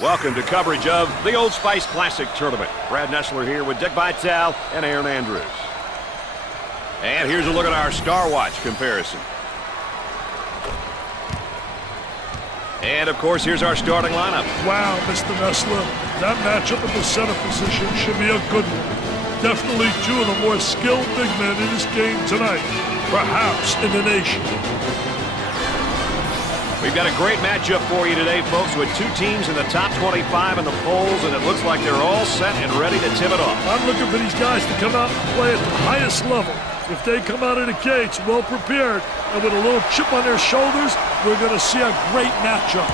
Welcome to coverage of the Old Spice Classic Tournament. Brad Nessler here with Dick Vitale and Aaron Andrews. And here's a look at our Star Watch comparison. And, of course, here's our starting lineup. Wow, Mr. Nessler, that matchup at the center position should be a good one. Definitely two of the more skilled big men in this game tonight, perhaps in the nation. We've got a great matchup for you today, folks, with two teams in the top 25 in the polls, and it looks like they're all set and ready to tip it off. I'm looking for these guys to come out and play at the highest level. If they come out of the gates well prepared and with a little chip on their shoulders, we're going to see a great matchup.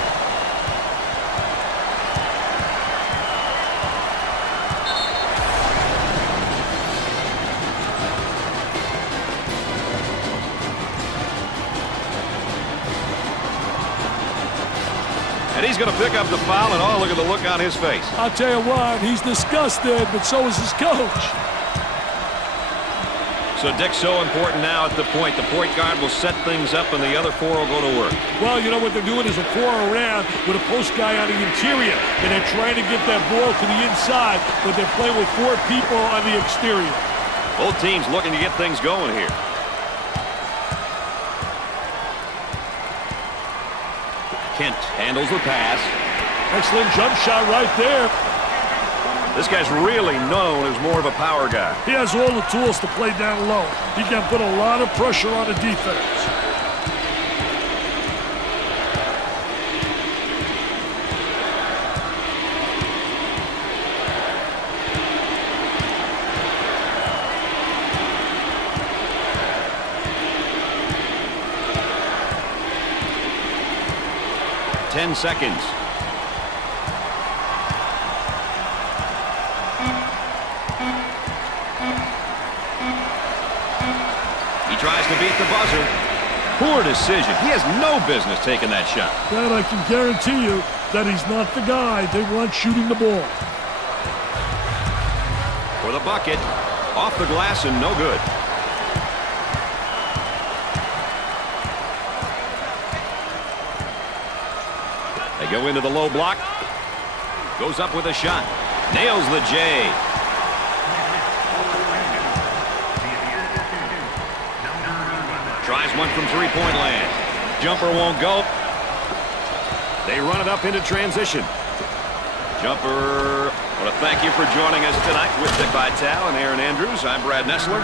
And he's going to pick up the foul, and oh, look at the look on his face. I'll tell you what, he's disgusted, but so is his coach. So Dick's so important now at the point. The point guard will set things up, and the other four will go to work. Well, you know what they're doing is a four around with a post guy on the interior, and they're trying to get that ball to the inside, but they're playing with four people on the exterior. Both teams looking to get things going here. Kent handles the pass. Excellent jump shot right there. This guy's really known as more of a power guy. He has all the tools to play down low. He can put a lot of pressure on the defense. Ten seconds. He tries to beat the buzzer. Poor decision. He has no business taking that shot. That I can guarantee you that he's not the guy they want shooting the ball. For the bucket. Off the glass and no good. They go into the low block. Goes up with a shot. Nails the J. Tries one from three-point land. Jumper won't go. They run it up into transition. Jumper. I want to thank you for joining us tonight with Dick Vitale and Aaron Andrews. I'm Brad Nessler.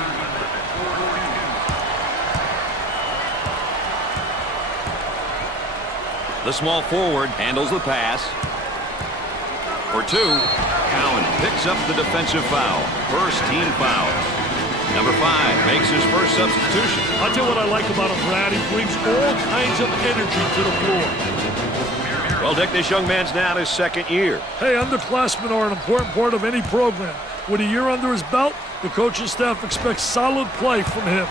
The small forward handles the pass. For two, Cowan picks up the defensive foul. First team foul. Number 5 makes his first substitution. I'll tell you what I like about him, Brad. He brings all kinds of energy to the floor. Well, Dick, this young man's now in his second year. Hey, underclassmen are an important part of any program. With a year under his belt, the coaching staff expects solid play from him.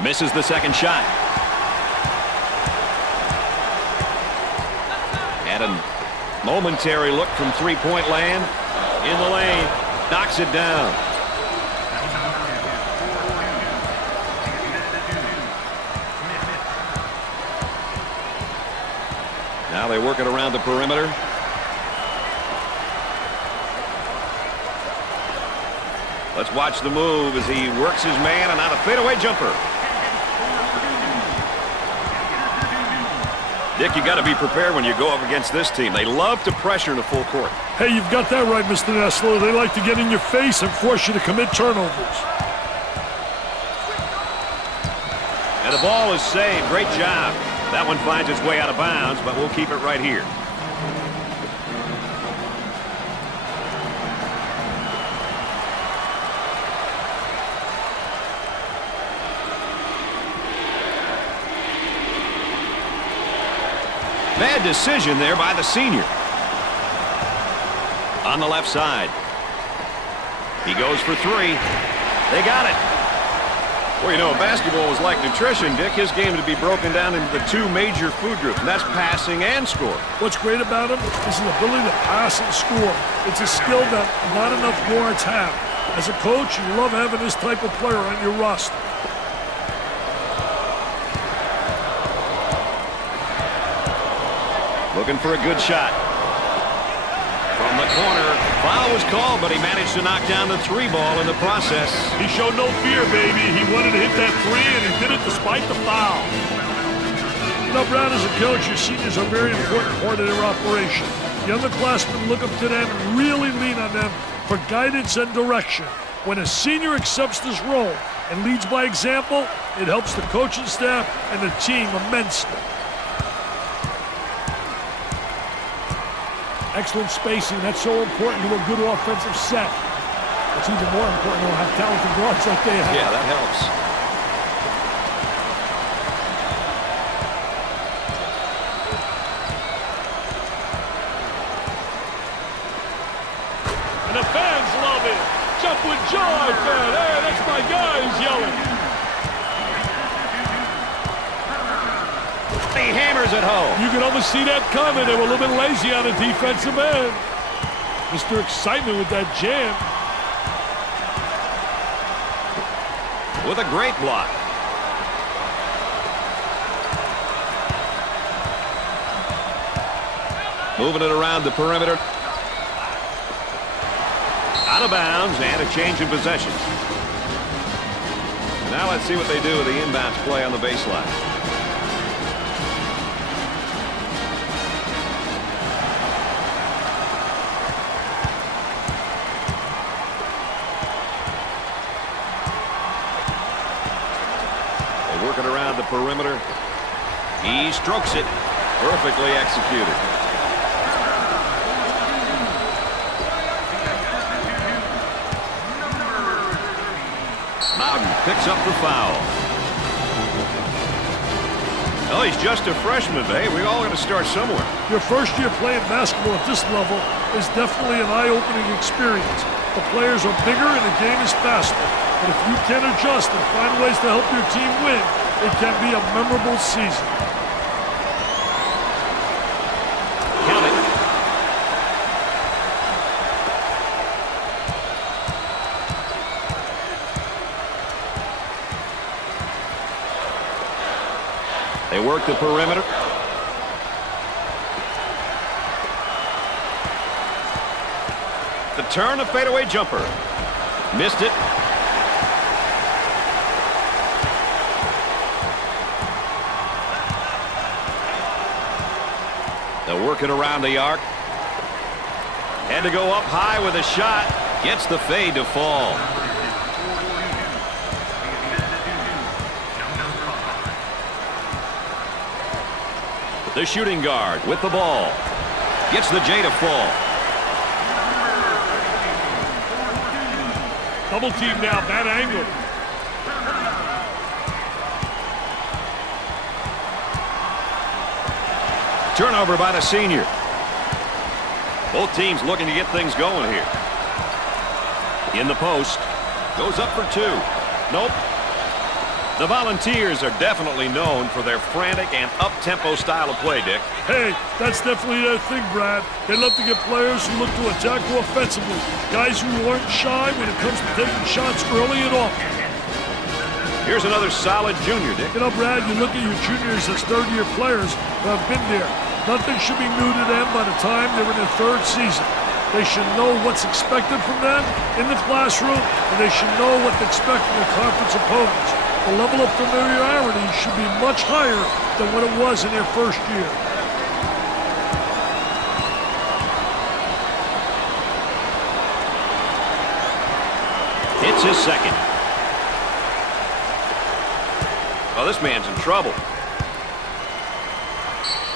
Misses the second shot. And a momentary look from three-point land. In the lane. Knocks it down. Now they work it around the perimeter. Let's watch the move as he works his man, and now the fadeaway jumper. Dick, you got to be prepared when you go up against this team. They love to pressure in the full court. Hey, you've got that right, Mr. Nessler. They like to get in your face and force you to commit turnovers. And the ball is saved. Great job. That one finds its way out of bounds, but we'll keep it right here. Bad decision there by the senior. On the left side. He goes for three. They got it. Well, you know, basketball was like nutrition, Dick. His game to be broken down into the two major food groups, and that's passing and scoring. What's great about him is his ability to pass and score. It's a skill that not enough guards have. As a coach, you love having this type of player on your roster. Looking for a good shot. From the corner, foul was called, but he managed to knock down the three ball in the process. He showed no fear, baby. He wanted to hit that three, and he did it despite the foul. You know, Brad, as a coach, your seniors are a very important part of their operation. The underclassmen look up to them and really lean on them for guidance and direction. When a senior accepts this role and leads by example, it helps the coaching staff and the team immensely. Excellent spacing. That's so important to a good offensive set. It's even more important to have talented guards like they have. Yeah, that helps. And the fans love it. Jump with joy, fan. Hey, that's my guy who's yelling. He hammers it home. You can almost see that coming. They were a little bit lazy on the defensive end. Mr. Excitement with that jam. With a great block. Moving it around the perimeter. Out of bounds and a change in possession. Now let's see what they do with the inbounds play on the baseline. They work it around the perimeter. He strokes it. Perfectly executed. Picks up the foul. Well, he's just a freshman, but hey, we're all going to start somewhere. Your first year playing basketball at this level is definitely an eye-opening experience. The players are bigger and the game is faster. But if you can adjust and find ways to help your team win, it can be a memorable season. Count it. They work the perimeter. The turn, a fadeaway jumper. Missed it. They'll work it around the arc. Had to go up high with a shot. Gets the fade to fall. The shooting guard with the ball. Gets the J to fall. Double team now, bad angle. Turnover by the senior. Both teams looking to get things going here. In the post. Goes up for two. Nope. The Volunteers are definitely known for their frantic and up-tempo style of play, Dick. Hey, that's definitely their thing, Brad. They love to get players who look to attack offensively. Guys who aren't shy when it comes to taking shots early and often. Here's another solid junior, Dick. You know, Brad, you look at your juniors as third-year players who have been there. Nothing should be new to them by the time they're in their third season. They should know what's expected from them in the classroom, and they should know what to expect from their conference opponents. The level of familiarity should be much higher than what it was in their first year. Hits his second. Oh, this man's in trouble.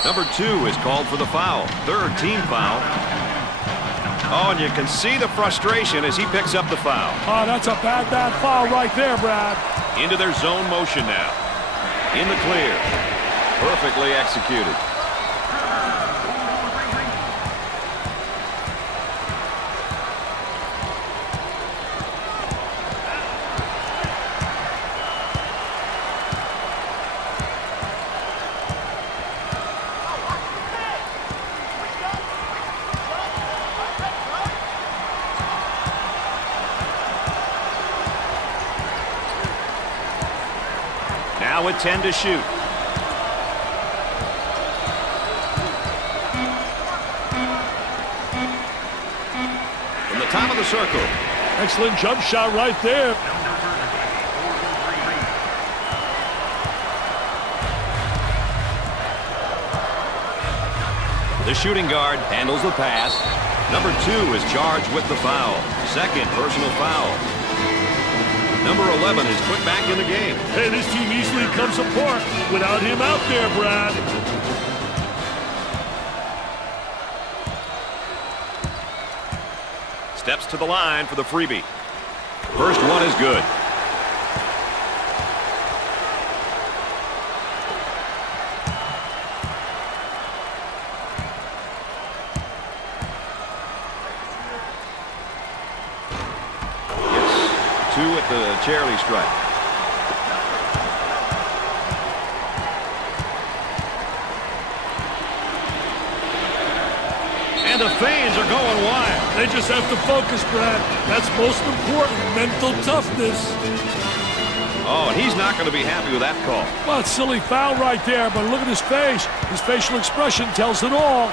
Number 2 is called for the foul. Third team foul. Oh, and you can see the frustration as he picks up the foul. Oh, that's a bad foul right there, Brad. Into their zone motion now. In the clear. Perfectly executed. Now with 10 to shoot. From the top of the circle. Excellent jump shot right there. The shooting guard handles the pass. Number 2 is charged with the foul. Second personal foul. Number 11 is put back in the game. Hey, this team easily comes apart without him out there, Brad. Steps to the line for the freebie. First one is good. It's 2 at the charity stripe. And the fans are going wild. They just have to focus, Brad. That's most important, mental toughness. Oh, and he's not going to be happy with that call. Well, it's a silly foul right there, but look at his face. His facial expression tells it all.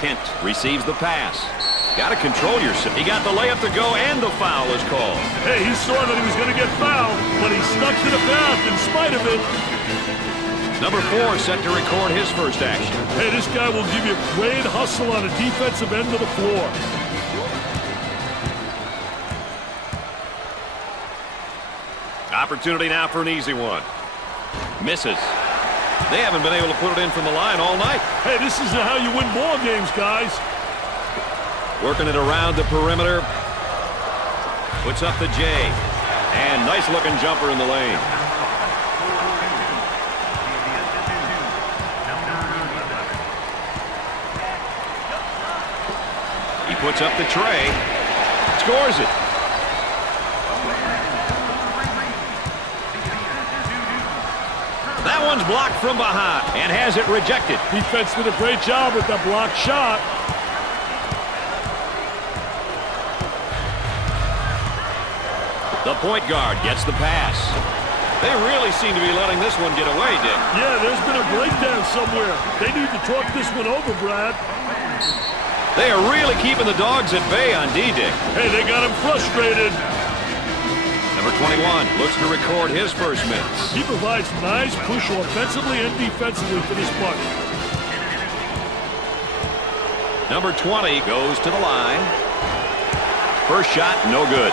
Kent receives the pass. Got to control yourself. He got the layup to go, and the foul is called. Hey, he saw that he was going to get fouled, but he stuck to the path in spite of it. Number 4 set to record his first action. Hey, this guy will give you great hustle on the defensive end of the floor. Opportunity now for an easy one. Misses. They haven't been able to put it in from the line all night. Hey, this is how you win ball games, guys. Working it around the perimeter. Puts up the J. And nice-looking jumper in the lane. He puts up the tray. Scores it. That one's blocked from behind and has it rejected. Defense did a great job with that blocked shot. The point guard gets the pass. They really seem to be letting this one get away, Dick. Yeah, there's been a breakdown somewhere. They need to talk this one over, Brad. They are really keeping the dogs at bay on D-Dick. Hey, they got him frustrated. Number 21 looks to record his first minutes. He provides nice push offensively and defensively for this puck. Number 20 goes to the line. First shot, no good.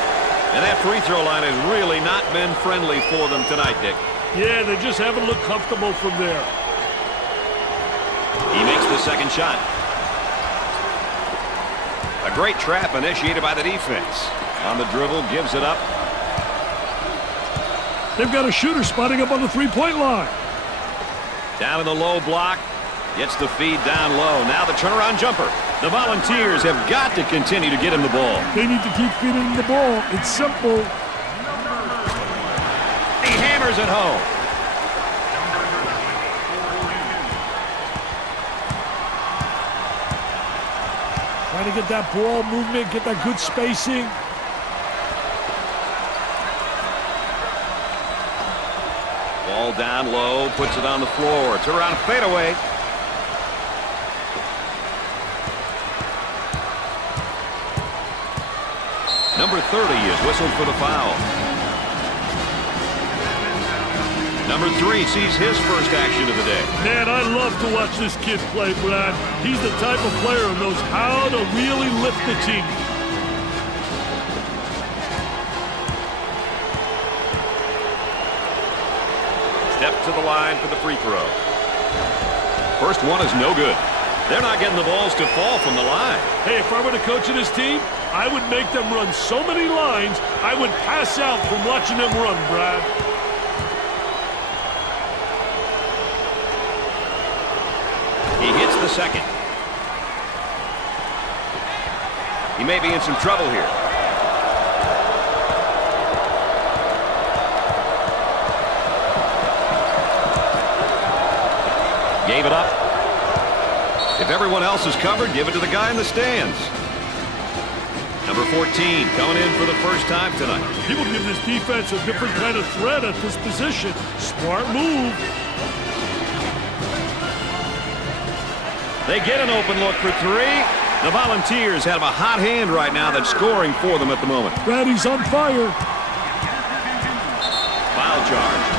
And that free throw line has really not been friendly for them tonight, Dick. Yeah, they just haven't looked comfortable from there. He makes the second shot. A great trap initiated by the defense. On the dribble, gives it up. They've got a shooter spotting up on the three-point line. Down in the low block. Gets the feed down low. Now the turnaround jumper. The Volunteers have got to continue to get him the ball. They need to keep feeding him the ball. It's simple. He hammers it home. Trying to get that ball movement, get that good spacing. Ball down low, puts it on the floor. Turnaround fadeaway. Number 30 is whistled for the foul. Number 3 sees his first action of the day. Man, I love to watch this kid play, Brad. He's the type of player who knows how to really lift the team. Step to the line for the free throw. First one is no good. They're not getting the balls to fall from the line. Hey, if I were the coach of this team, I would make them run so many lines, I would pass out from watching them run, Brad. He hits the second. He may be in some trouble here. Gave it up. If everyone else is covered, give it to the guy in the stands. Number 14 coming in for the first time tonight. People give this defense a different kind of threat at this position. Smart move. They get an open look for three. The Volunteers have a hot hand right now that's scoring for them at the moment. Brady's on fire. Foul charge.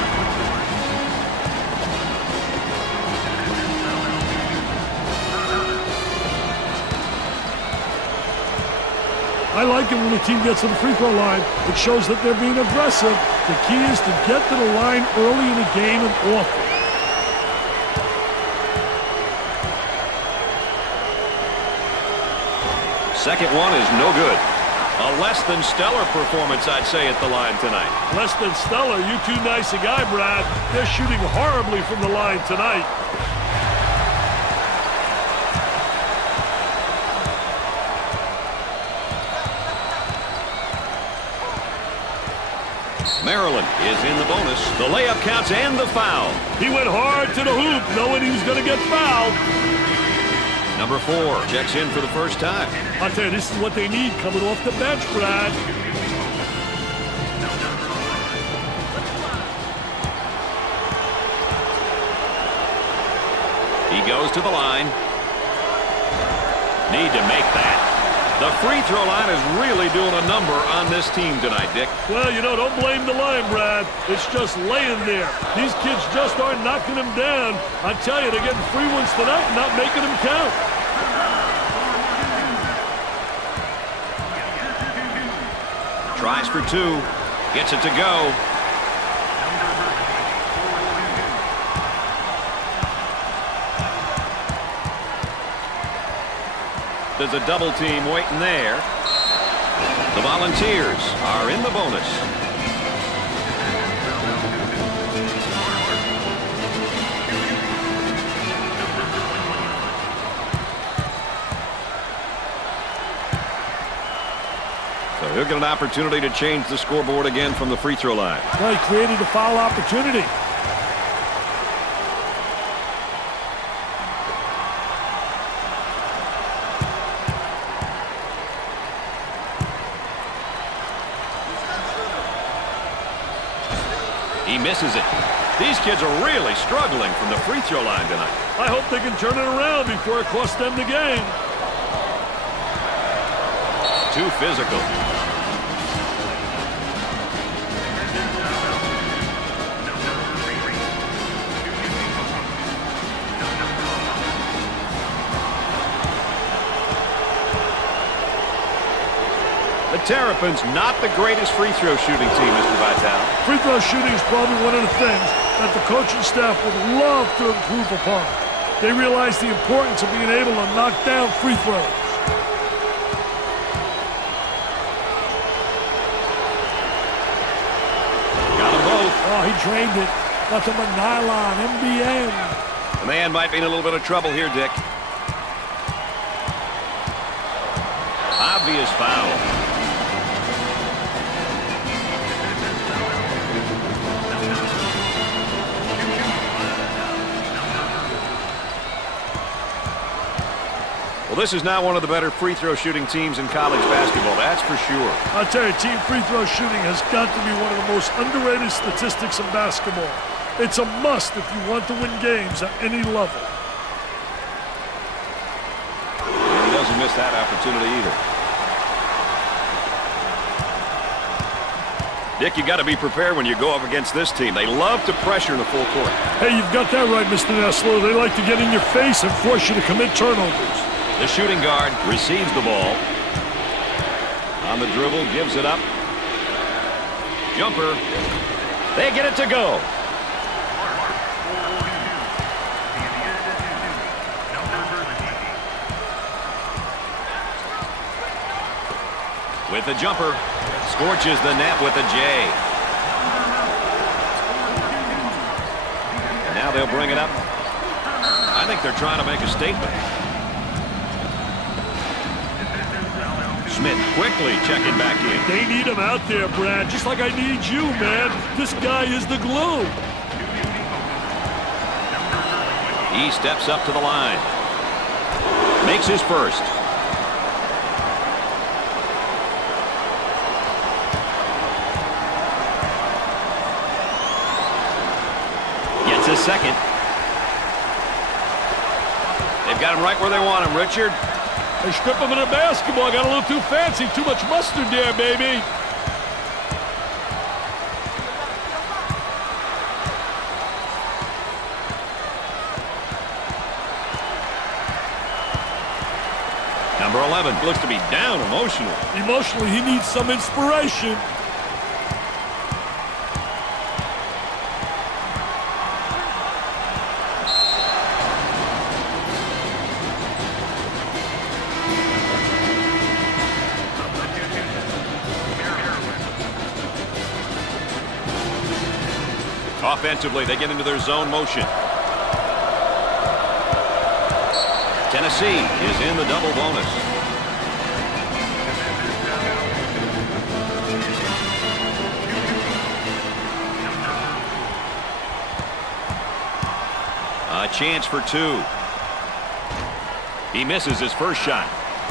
I like it when a team gets to the free throw line. It shows that they're being aggressive. The key is to get to the line early in the game and often. Second one is no good. A less than stellar performance, I'd say, at the line tonight. Less than stellar. You too nice a guy, Brad. They're shooting horribly from the line tonight. Maryland is in the bonus. The layup counts and the foul. He went hard to the hoop, knowing he was going to get fouled. Number 4 checks in for the first time. I'll tell you, this is what they need coming off the bench, Brad. He goes to the line. Need to make that. The free throw line is really doing a number on this team tonight, Dick. Well, you know, don't blame the line, Brad. It's just laying there. These kids just aren't knocking them down. I tell you, they're getting free ones tonight and not making them count. Tries for 2. Gets it to go. There's a double team waiting there. The Volunteers are in the bonus. So he'll get an opportunity to change the scoreboard again from the free throw line. Well, he created a foul opportunity. He misses it. These kids are really struggling from the free throw line tonight. I hope they can turn it around before it costs them the game. Too physical. The Terrapins, not the greatest free throw shooting team, Mr. Vitale. Free throw shooting is probably one of the things that the coaching staff would love to improve upon. They realize the importance of being able to knock down free throws. Got them both. Oh, he drained it. Nothing but nylon, MBN. The man might be in a little bit of trouble here, Dick. Obvious foul. Well, this is now one of the better free throw shooting teams in college basketball, that's for sure. I'll tell you, team free throw shooting has got to be one of the most underrated statistics in basketball. It's a must if you want to win games at any level. And he doesn't miss that opportunity either. Dick, you got to be prepared when you go up against this team. They love to pressure in the full court. Hey, you've got that right, Mr. Nessler. They like to get in your face and force you to commit turnovers. The shooting guard receives the ball. On the dribble, gives it up. Jumper. They get it to go. With the jumper. Scorches the net with a J. And now they'll bring it up. I think they're trying to make a statement. Smith quickly checking back in. They need him out there, Brad, just like I need you, man. This guy is the glue. He steps up to the line. Makes his first. his second. They've got him right where they want him, Richard. They strip him of the basketball. Got a little too fancy. Too much mustard there, baby. Number 11 looks to be down emotionally. Emotionally, he needs some inspiration. Offensively, they get into their zone motion. Tennessee is in the double bonus. A chance for two. He misses his first shot.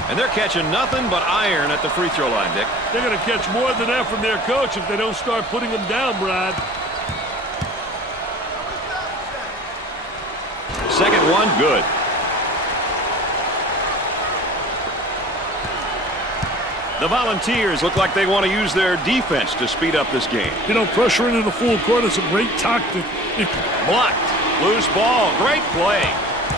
And they're catching nothing but iron at the free throw line, Dick. They're going to catch more than that from their coach if they don't start putting them down, Brad. Second one, good. The Volunteers look like they want to use their defense to speed up this game. You know, pressuring in the full court is a great tactic. Blocked. Loose ball. Great play.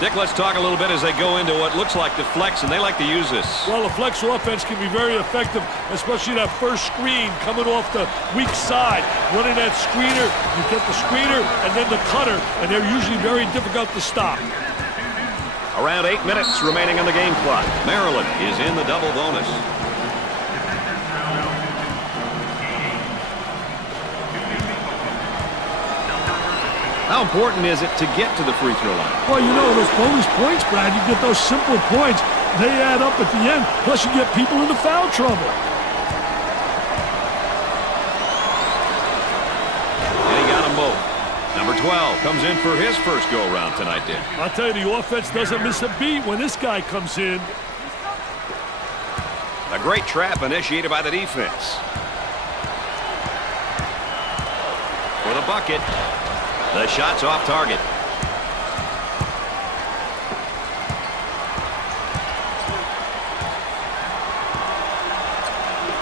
Dick, let's talk a little bit as they go into what looks like the flex, and they like to use this. Well, the flex offense can be very effective, especially that first screen coming off the weak side. Running that screener, you get the screener and then the cutter, and they're usually very difficult to stop. Around 8 minutes remaining on the game clock. Maryland is in the double bonus. How important is it to get to the free throw line? Well, you know, those bonus points, Brad, you get those simple points. They add up at the end. Plus, you get people into foul trouble. And he got them both. Number 12 comes in for his first go-around tonight, Dick. I'll tell you, the offense doesn't miss a beat when this guy comes in. A great trap initiated by the defense. For the bucket. The shot's off target.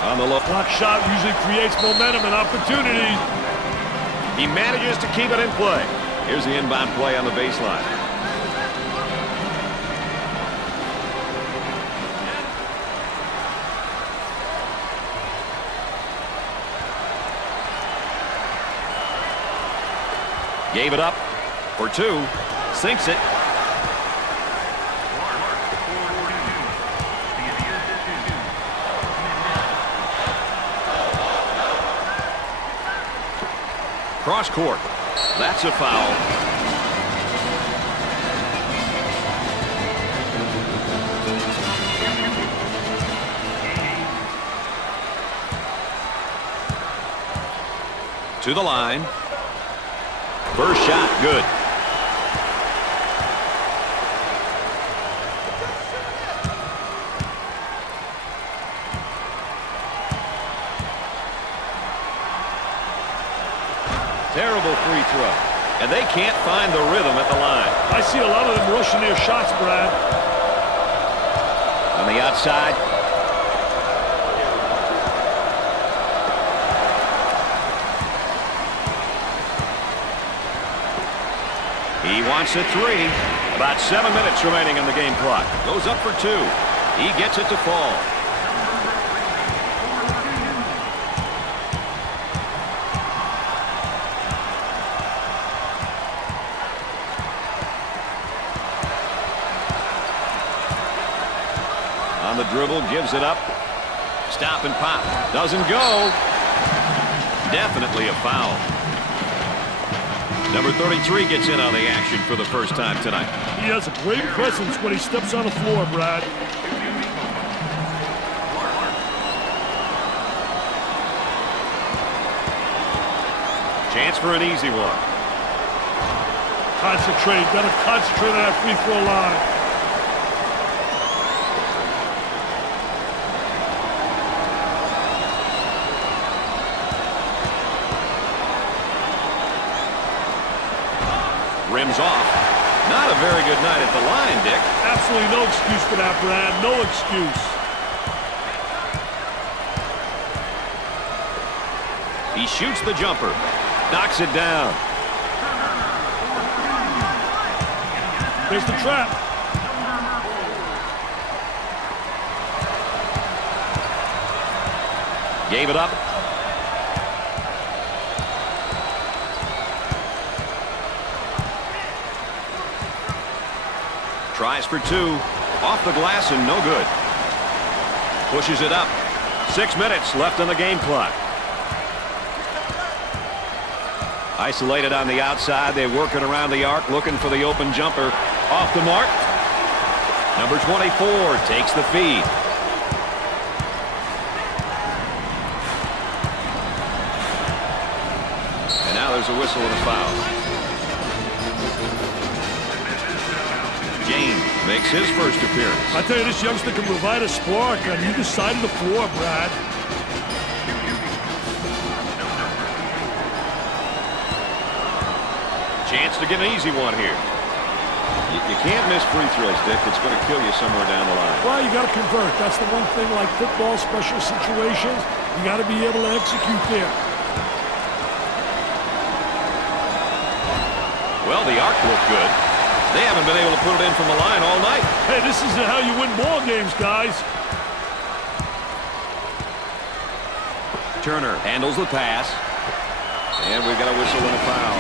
On the low. Block shot usually creates momentum and opportunity. He manages to keep it in play. Here's the inbound play on the baseline. Gave it up for two. Sinks it. Cross court. That's a foul. To the line. First shot, good. Terrible free throw. And they can't find the rhythm at the line. I see a lot of them rushing their shots, Brad. On the outside. He wants a three. About 7 minutes remaining on the game clock. Goes up for two. He gets it to fall. On the dribble, gives it up. Stop and pop. Doesn't go. Definitely a foul. Number 33 gets in on the action for the first time tonight. He has a great presence when he steps on the floor, Brad. Chance for an easy one. Concentrate. Got to concentrate on that free throw line. Rims off. Not a very good night at the line, Dick. Absolutely no excuse for that, Brad. No excuse. He shoots the jumper. Knocks it down. There's the trap. Gave it up. Tries for two. Off the glass and no good. Pushes it up. 6 minutes left on the game clock. Isolated on the outside. They're working around the arc, looking for the open jumper. Off the mark. Number 24 takes the feed. And now there's a whistle and a foul. James makes his first appearance. I tell you, this youngster can provide a spark on either side of the floor, Brad. Chance to get an easy one here. You can't miss free throws, Dick. It's going to kill you somewhere down the line. Well, you got to convert. That's the one thing, like football, special situations, you got to be able to execute there. Well, the arc looked good. They haven't been able to put it in from the line all night. Hey, this isn't how you win ball games, guys. Turner handles the pass. And we've got a whistle and a foul.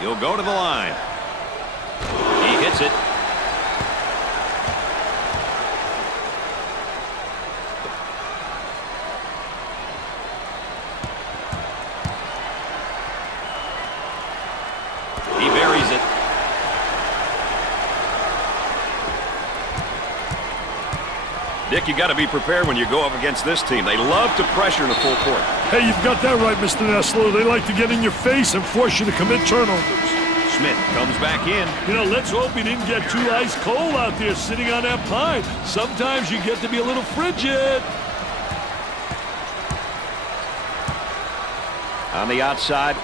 He'll go to the line. He hits it. He buries it. Dick, you got to be prepared when you go up against this team. They love to pressure in the full court. Hey, you've got that right, Mr. Nessler. They like to get in your face and force you to commit turnovers. Smith comes back in. You know, let's hope he didn't get too ice cold out there sitting on that pine. Sometimes you get to be a little frigid. On the outside.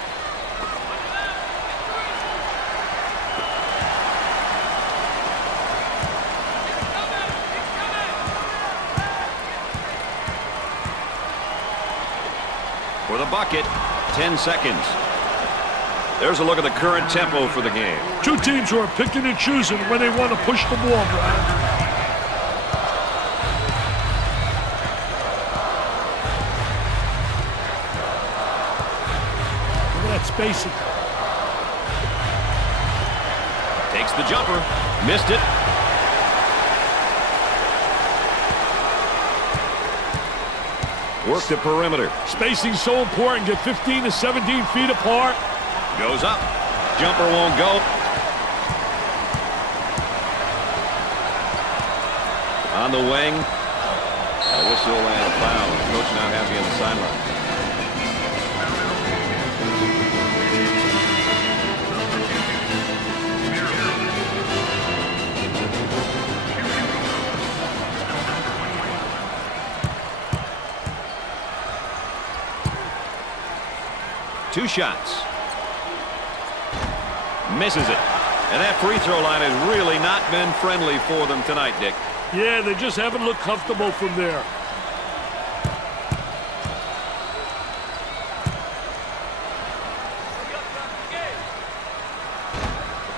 For the bucket, 10 seconds. There's a look at the current tempo for the game. Two teams who are picking and choosing when they want to push the ball, Brad. Look at that spacing. Takes the jumper. Missed it. Work the perimeter. Spacing so important. Get 15 to 17 feet apart. Goes up. Jumper won't go. On the wing. A whistle and a foul. Coach not happy on the sideline. Two shots. Misses it. And that free throw line has really not been friendly for them tonight, Dick. Yeah, they just haven't looked comfortable from there.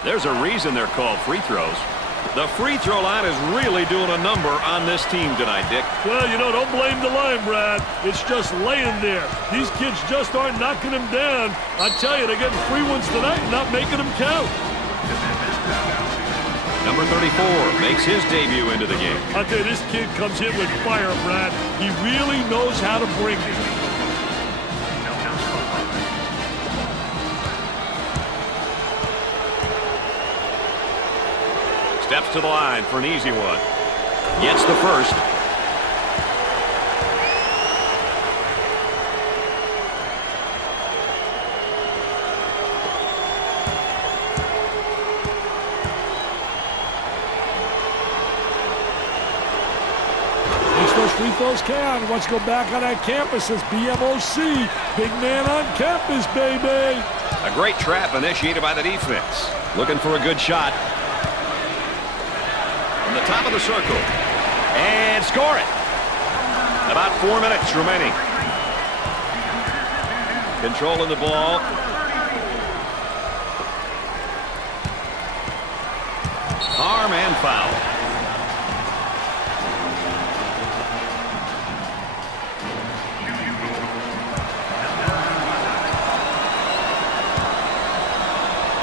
There's a reason they're called free throws. The free throw line is really doing a number on this team tonight, Dick. Well, you know, don't blame the line, Brad. It's just laying there. These kids just aren't knocking them down. I tell you, they're getting free ones tonight and not making them count. Number 34 makes his debut into the game. I tell you, this kid comes in with fire, Brad. He really knows how to bring it. Steps to the line for an easy one. Gets the first. free throws count. Let's go back on that campus as BMOC. Big man on campus, baby. A great trap initiated by the defense. Looking for a good shot. From the top of the circle. And score it. About 4 minutes remaining. Controlling the ball. Arm and foul.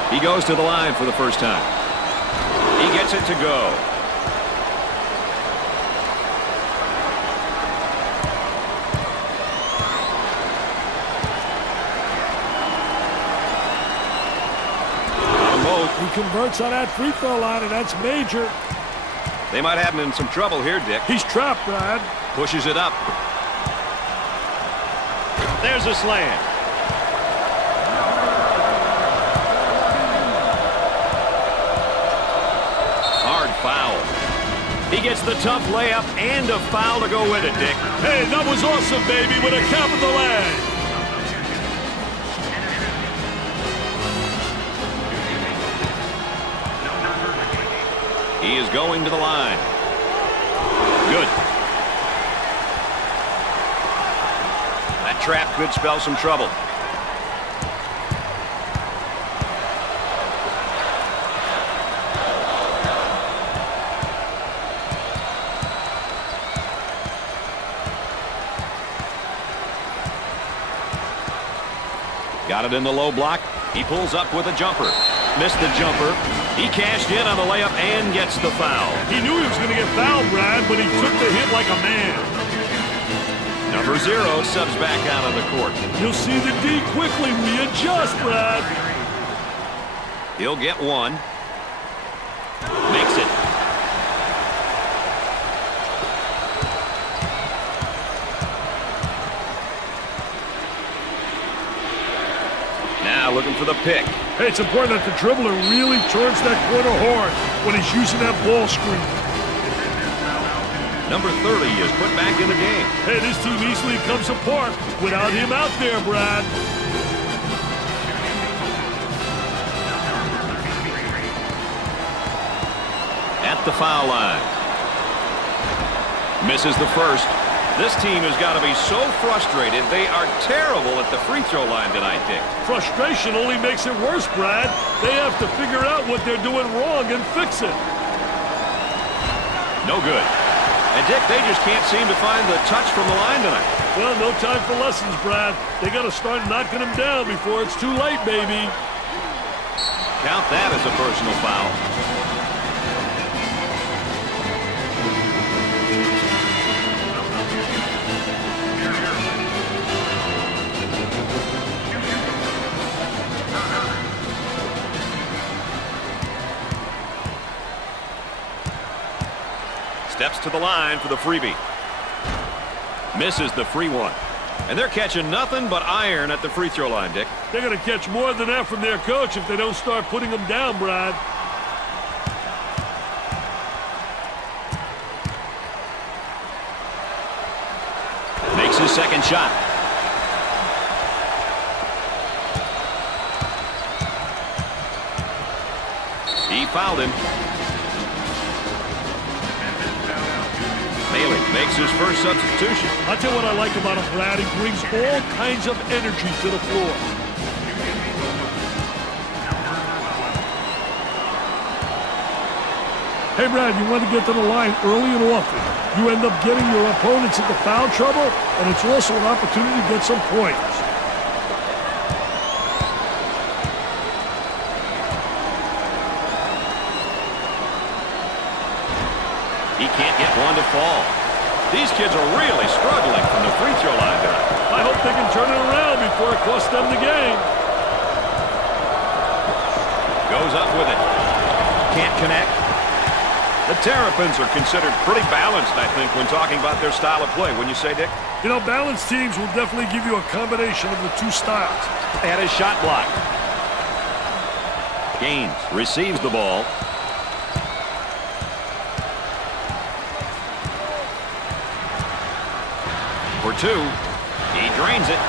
He goes to the line for the first time. He gets it to go. He converts on that free throw line, and that's major. They might have him in some trouble here, Dick. He's trapped, Brad. Pushes it up. There's a slam. Hard foul. He gets the tough layup and a foul to go with it, Dick. Hey, that was awesome, baby, with a capital A. He is going to the line. Good. That trap could spell some trouble. Got it in the low block. He pulls up with a jumper. Missed the jumper. He cashed in on the layup and gets the foul. He knew he was going to get fouled, Brad, but he took the hit like a man. Number 0 subs back out on the court. You'll see the D quickly readjust, Brad. He'll get one. Makes it. Now looking for the pick. Hey, it's important that the dribbler really turns that corner hard when he's using that ball screen. Number 30 is put back in the game. Hey, this team easily comes apart without him out there, Brad. At the foul line. Misses the first. This team has got to be so frustrated. They are terrible at the free throw line tonight, Dick. Frustration only makes it worse, Brad. They have to figure out what they're doing wrong and fix it. No good. And, Dick, they just can't seem to find the touch from the line tonight. Well, no time for lessons, Brad. They got to start knocking them down before it's too late, baby. Count that as a personal foul. Steps to the line for the freebie. Misses the free one. And they're catching nothing but iron at the free throw line, Dick. They're going to catch more than that from their coach if they don't start putting them down, Brad. Makes his second shot. He fouled him. Makes his first substitution. I'll tell you what I like about him, Brad. He brings all kinds of energy to the floor. Hey, Brad, you want to get to the line early and often. You end up getting your opponents into foul trouble, and it's also an opportunity to get some points. He can't get one to fall. These kids are really struggling from the free throw line tonight. I hope they can turn it around before it costs them the game. Goes up with it. Can't connect. The Terrapins are considered pretty balanced, I think, when talking about their style of play. Wouldn't you say, Dick? You know, balanced teams will definitely give you a combination of the two styles. And his shot block. Gaines receives the ball. two. He drains it.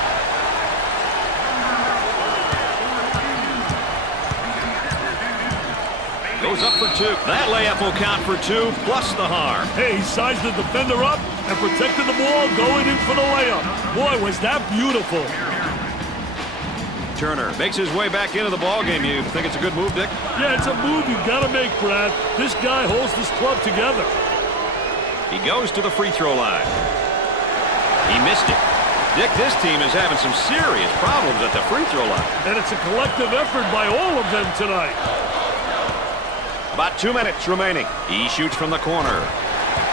Goes up for two. That layup will count for two, plus the harm. Hey, he sized the defender up and protected the ball going in for the layup. Boy, was that beautiful. Turner makes his way back into the ballgame. You think it's a good move, Dick? Yeah, it's a move you got to make, Brad. This guy holds this club together. He goes to the free throw line. He missed it. Dick, this team is having some serious problems at the free throw line. And it's a collective effort by all of them tonight. About 2 minutes remaining. He shoots from the corner.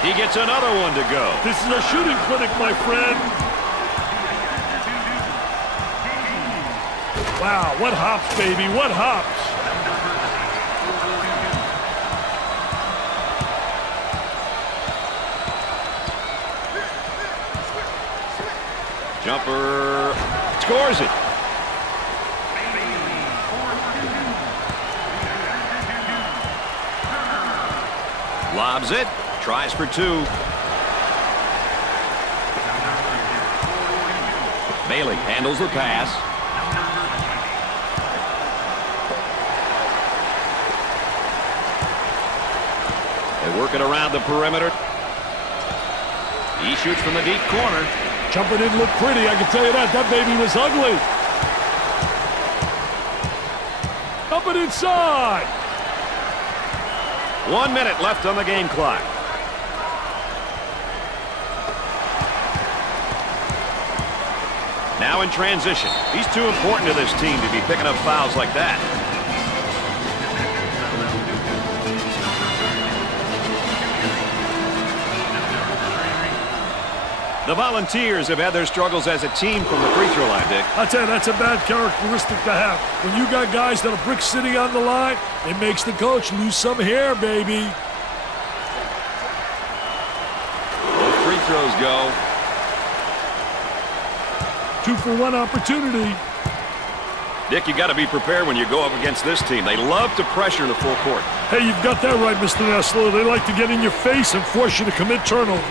He gets another one to go. This is a shooting clinic, my friend. Wow, what hops, baby, what hops. Jumper scores it. Lobs it. Tries for two. Bailey handles the pass. They work it around the perimeter. He shoots from the deep corner. Jumper didn't look pretty, I can tell you that. That baby was ugly. Up and inside. 1 minute left on the game clock. Now in transition. He's too important to this team to be picking up fouls like that. The Volunteers have had their struggles as a team from the free throw line, Dick. I tell you, that's a bad characteristic to have. When you got guys that are brick city on the line, it makes the coach lose some hair, baby. Both free throws go. 2-for-1 opportunity. Dick, you got to be prepared when you go up against this team. They love to pressure the full court. Hey, you've got that right, Mr. Nessler. They like to get in your face and force you to commit turnovers.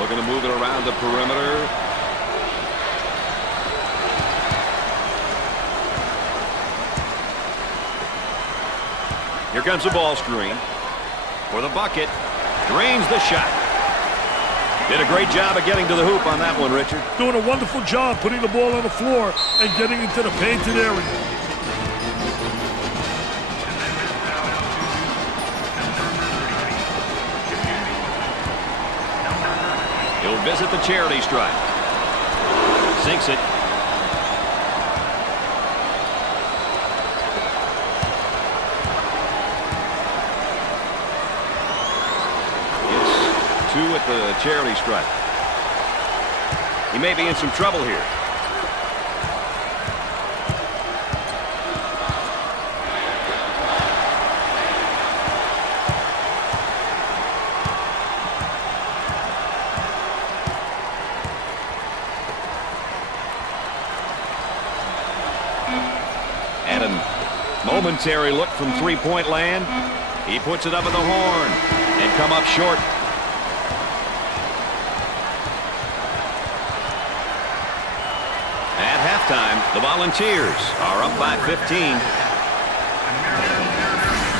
Looking to move it around the perimeter. Here comes the ball screen for the bucket. Drains the shot. Did a great job of getting to the hoop on that one, Richard. Doing a wonderful job putting the ball on the floor and getting into the painted area. He'll visit the charity stripe. Sinks it. It's 2 at the charity stripe. He may be in some trouble here. And a momentary look from three-point land. He puts it up at the horn and come up short. At halftime, the Volunteers are up by 15.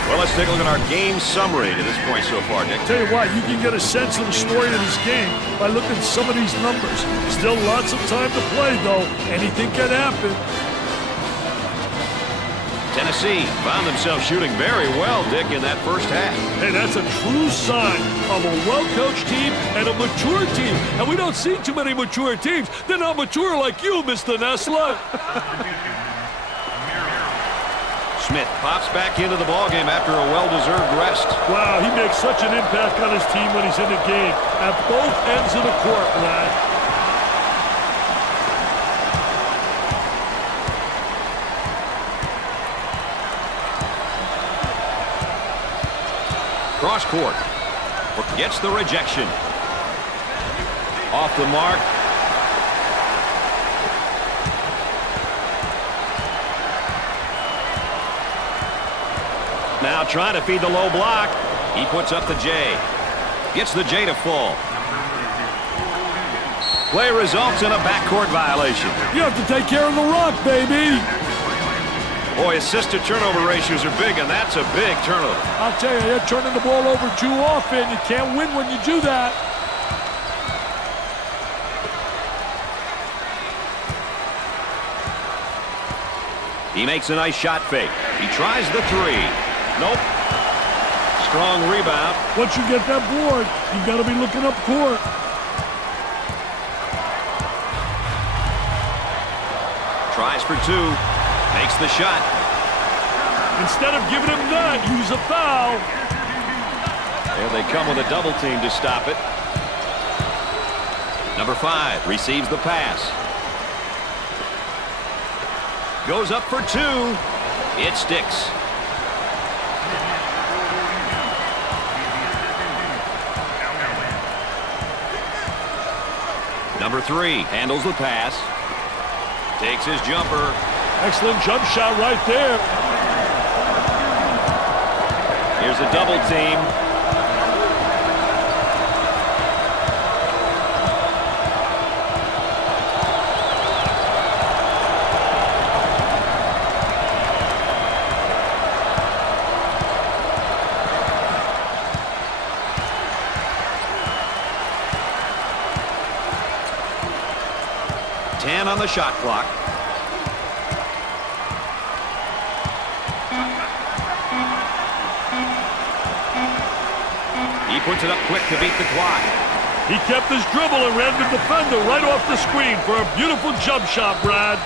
Well, let's take a look at our game summary to this point so far, Dick. Tell you what, you can get a sense of the story of this game by looking at some of these numbers. Still lots of time to play, though. Anything can happen. Tennessee found themselves shooting very well, Dick, in that first half. Hey, that's a true sign of a well-coached team and a mature team. And we don't see too many mature teams. They're not mature like you, Mr. Nessler. Smith pops back into the ballgame after a well-deserved rest. Wow, he makes such an impact on his team when he's in the game at both ends of the court, lad. Cross court. Gets the rejection. Off the mark. Now trying to feed the low block. He puts up the J. Gets the J to fall. Play results in a backcourt violation. You have to take care of the rock, baby. Boy, assist-to-turnover ratios are big, and that's a big turnover. I'll tell you, you're turning the ball over too often. You can't win when you do that. He makes a nice shot fake. He tries the three. Nope. Strong rebound. Once you get that board, you got to be looking up court. Tries for two. Makes the shot. Instead of giving him that, use a foul. There they come with a double team to stop it. Number 5 receives the pass. Goes up for two. It sticks. Number 3 handles the pass. Takes his jumper. Excellent jump shot right there. Here's a double team. On the shot clock. He puts it up quick to beat the clock. He kept his dribble and ran the defender right off the screen for a beautiful jump shot, Brad.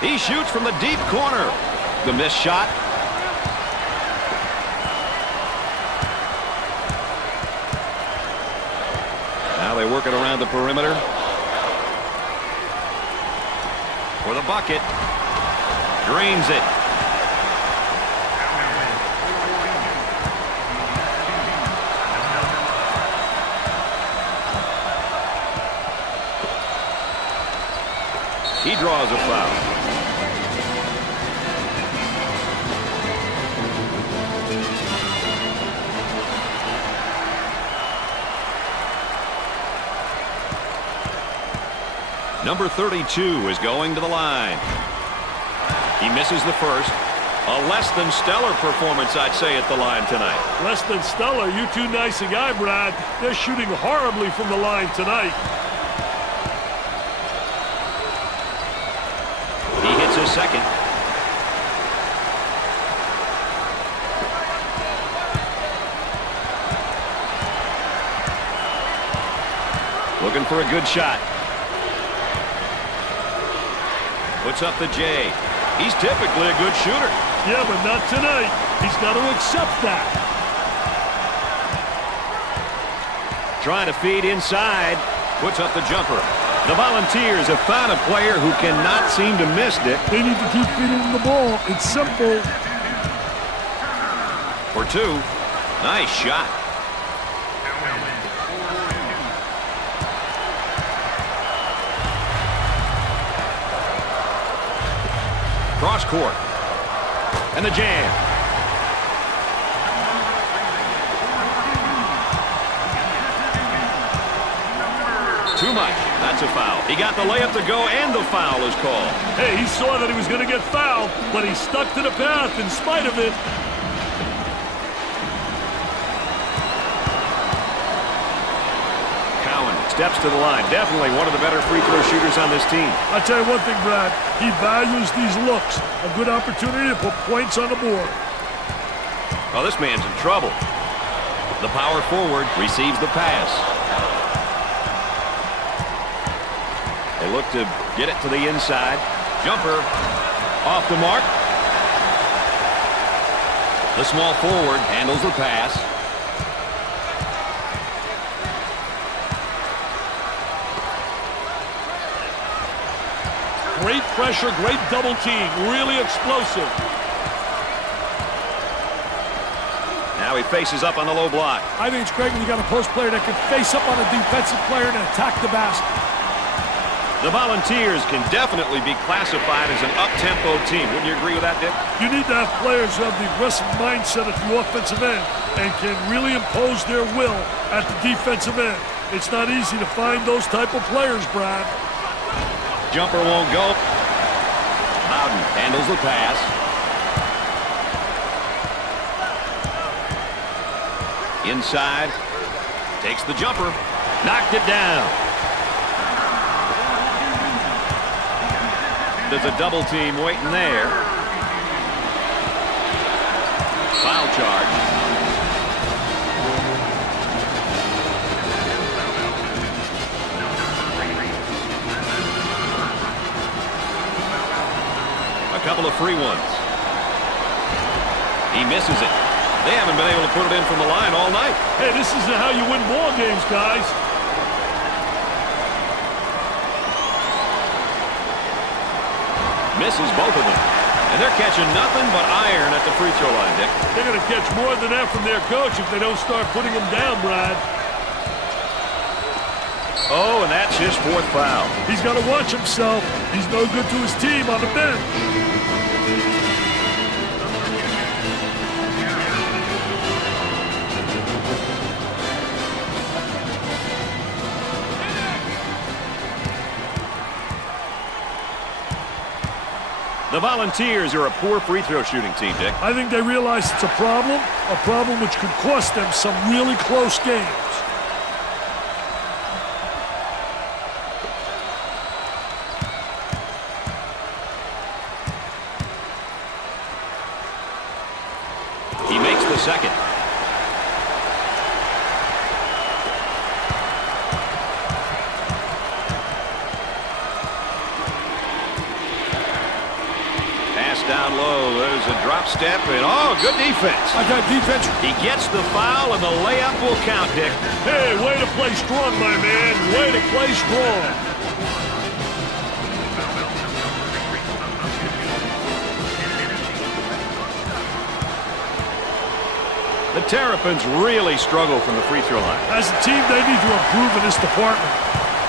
He shoots from the deep corner. The missed shot. Now they work it around the perimeter. For the bucket. Drains it. He draws a foul. Number 32 is going to the line. He misses the first. A less than stellar performance, I'd say, at the line tonight. Less than stellar? You too nice a guy, Brad. They're shooting horribly from the line tonight. He hits his second. Looking for a good shot. Puts up the J. He's typically a good shooter. Yeah, but not tonight. He's got to accept that. Trying to feed inside. Puts up the jumper. The Volunteers have found a player who cannot seem to miss, Dick. They need to keep feeding him the ball. It's simple. For two. Nice shot. Cross court. And the jam. Too much. That's a foul. He got the layup to go, and the foul is called. Hey, he saw that he was going to get fouled, but he stuck to the path in spite of it. Steps to the line. Definitely one of the better free throw shooters on this team. I'll tell you one thing, Brad. He values these looks. A good opportunity to put points on the board. Oh, this man's in trouble. The power forward receives the pass. They look to get it to the inside. Jumper off the mark. The small forward handles the pass. Great pressure, great double team, really explosive. Now he faces up on the low block. I think it's great when you got a post player that can face up on a defensive player and attack the basket. The Volunteers can definitely be classified as an up-tempo team. Wouldn't you agree with that, Dick? You need to have players who have the aggressive mindset at the offensive end and can really impose their will at the defensive end. It's not easy to find those type of players, Brad. Jumper won't go. Bowden handles the pass. Inside. Takes the jumper. Knocked it down. There's a double team waiting there. Foul charge. A couple of free ones. He misses it. They haven't been able to put it in from the line all night. Hey, this isn't how you win ball games, guys. Misses both of them. And they're catching nothing but iron at the free throw line, Dick. They're going to catch more than that from their coach if they don't start putting them down, Brad. Oh, and that's his fourth foul. He's got to watch himself. He's no good to his team on the bench. The Volunteers are a poor free throw shooting team, Dick. I think they realize it's a problem which could cost them some really close games. He makes the second. Down low, there's a drop step, and oh, good defense. I got defense. He gets the foul, and the layup will count, Dick. Hey, way to play strong, my man. Way to play strong. The Terrapins really struggle from the free throw line. As a team, they need to improve in this department.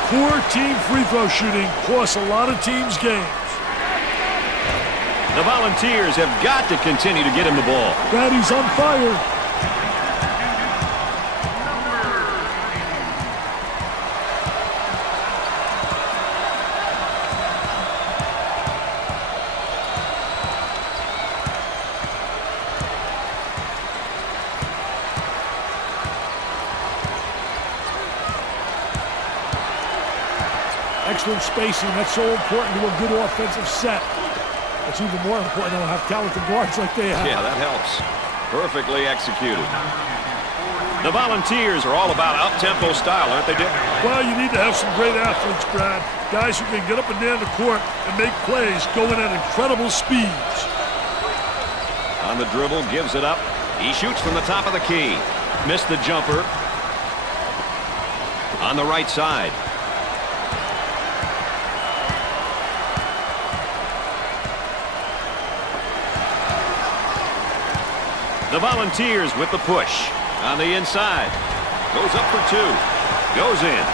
Poor team free throw shooting costs a lot of teams games. The Volunteers have got to continue to get him the ball. Brad, he's on fire. Excellent spacing. That's so important to a good offensive set. It's even more important to have talented guards like they have. Yeah, that helps. Perfectly executed. The Volunteers are all about up-tempo style, aren't they, Dick? Well, you need to have some great athletes, Brad. Guys who can get up and down the court and make plays going at incredible speeds. On the dribble, gives it up. He shoots from the top of the key. Missed the jumper. On the right side. The Volunteers with the push. On the inside. Goes up for two. Goes in.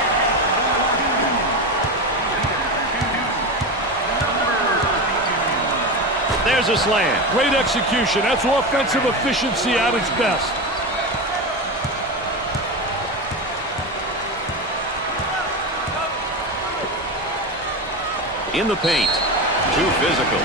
There's a slam. Great execution. That's offensive efficiency at its best. In the paint. Too physical.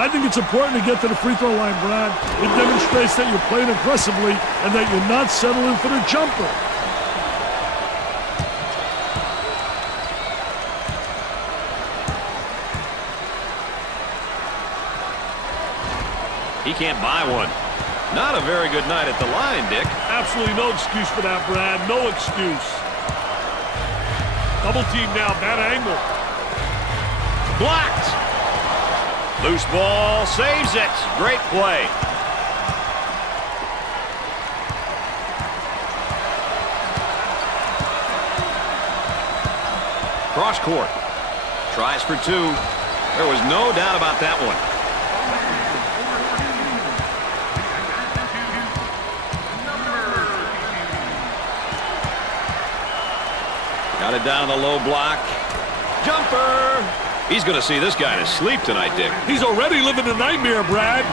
I think it's important to get to the free throw line, Brad. It demonstrates that you're playing aggressively and that you're not settling for the jumper. He can't buy one. Not a very good night at the line, Dick. Absolutely no excuse for that, Brad. No excuse. Double team now, bad angle. Blocked. Loose ball, saves it. Great play. Cross court. Tries for two. There was no doubt about that one. Got it down the low block. Jumper! He's going to see this guy to sleep tonight, Dick. He's already living a nightmare, Brad.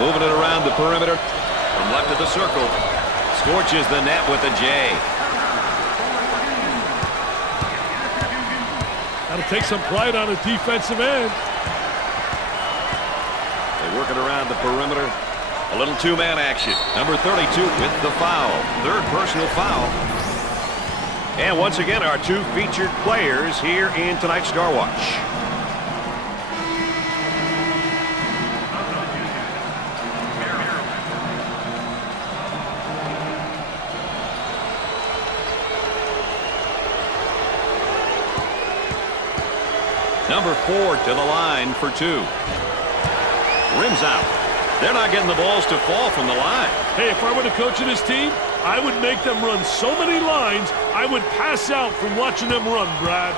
Moving it around the perimeter. From left of the circle. Scorches the net with a J. Got to take some pride on a defensive end. They work it around the perimeter. A little two-man action. Number 32 with the foul. Third personal foul. And once again, our two featured players here in tonight's Star Watch. Number 4 to the line for 2. Rims out. They're not getting the balls to fall from the line. Hey, if I were the coach of this team, I would make them run so many lines, I would pass out from watching them run, Brad.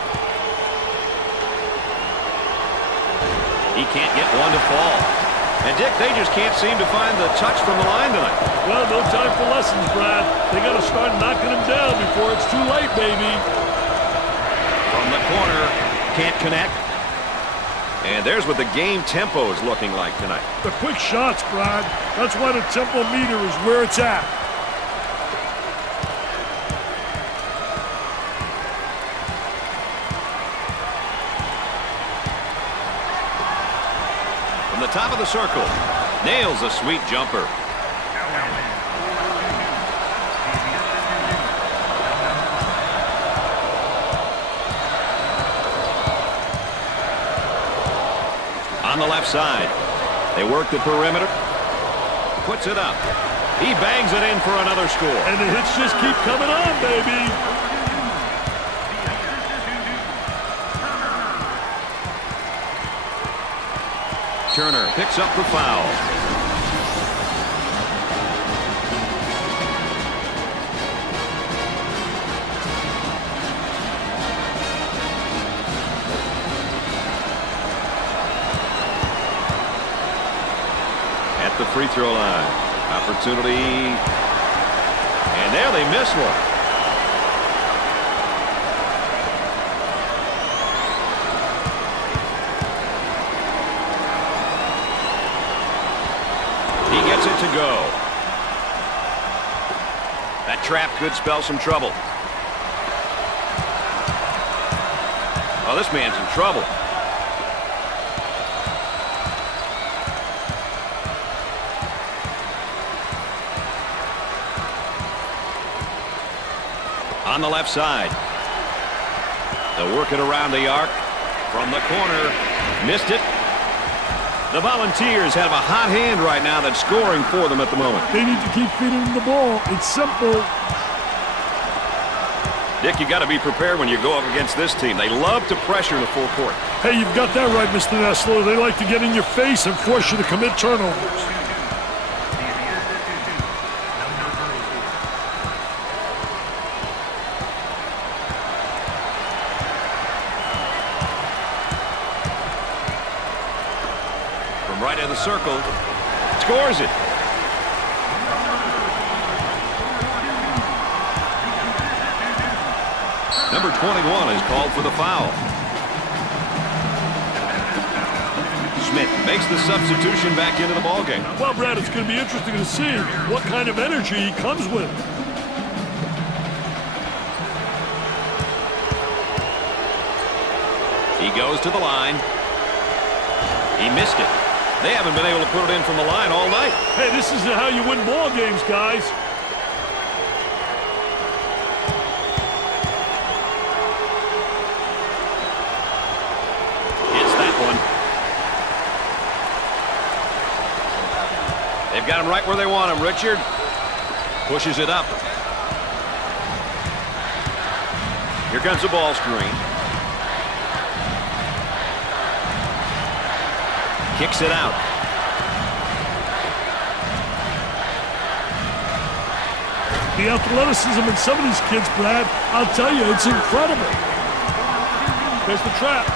He can't get one to fall. And, Dick, they just can't seem to find the touch from the line tonight. Well, no time for lessons, Brad. They got to start knocking them down before it's too late, baby. From the corner, can't connect. And there's what the game tempo is looking like tonight. The quick shots, Brad. That's why the tempo meter is where it's at. From the top of the circle, nails a sweet jumper. On the left side, they work the perimeter, puts it up. He bangs it in for another score. And the hits just keep coming on, baby. Turner picks up the foul. The free throw line. Opportunity. And there they miss one. He gets it to go. That trap could spell some trouble. Oh, this man's in trouble. On the left side. They'll work it around the arc. From the corner. Missed it. The Volunteers have a hot hand right now that's scoring for them at the moment. They need to keep feeding them the ball. It's simple. Dick, you got to be prepared when you go up against this team. They love to pressure in the full court. Hey, you've got that right, Mr. Nessler. They like to get in your face and force you to commit turnovers. Right in the circle, scores it. Number 21 is called for the foul. Smith makes the substitution back into the ballgame. Well, Brad, it's going to be interesting to see what kind of energy he comes with. He goes to the line. He missed it. They haven't been able to put it in from the line all night. Hey, this isn't how you win ball games, guys. It's that one. They've got him right where they want him. Richard pushes it up. Here comes the ball screen. Kicks it out. The athleticism in some of these kids, Brad, I'll tell you, it's incredible. There's the trap.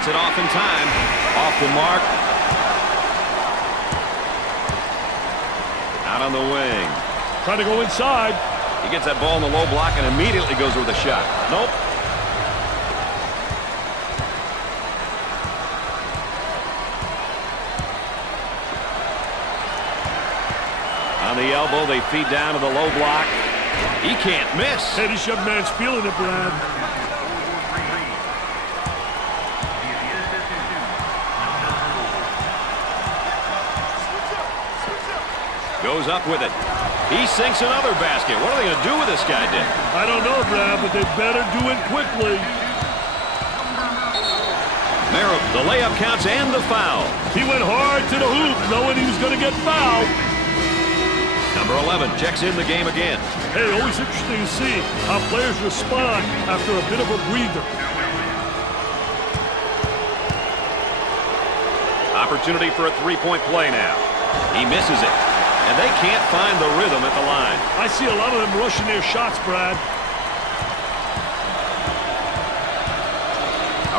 Gets it off in time. Off the mark. Out on the wing. Trying to go inside. He gets that ball in the low block and immediately goes with a shot. Nope. On the elbow, they feed down to the low block. He can't miss. Hey, this young man's feeling it, Brad. Goes up with it. He sinks another basket. What are they going to do with this guy, Dick? I don't know, Brad, but they better do it quickly. Merritt, the layup counts and the foul. He went hard to the hoop, knowing he was going to get fouled. Number 11 checks in the game again. Hey, always interesting to see how players respond after a bit of a breather. Opportunity for a three-point play now. He misses it. And they can't find the rhythm at the line. I see a lot of them rushing their shots, Brad.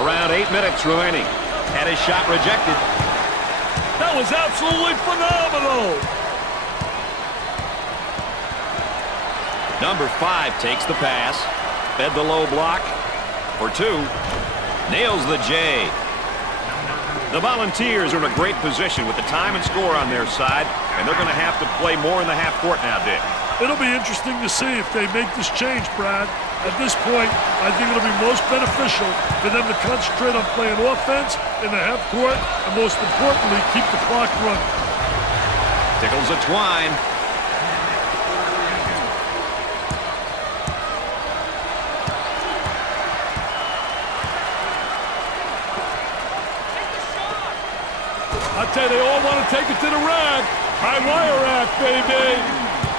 Around 8 minutes remaining. Had his shot rejected. That was absolutely phenomenal. Number 5 takes the pass. Fed the low block for 2. Nails the J. The Volunteers are in a great position with the time and score on their side, and they're going to have to play more in the half court now, Dick. It'll be interesting to see if they make this change, Brad. At this point, I think it'll be most beneficial for them to concentrate on playing offense in the half court, and most importantly, keep the clock running. Tickles a Twine. I tell you, they all want to take it to the rack. High wire rack, baby.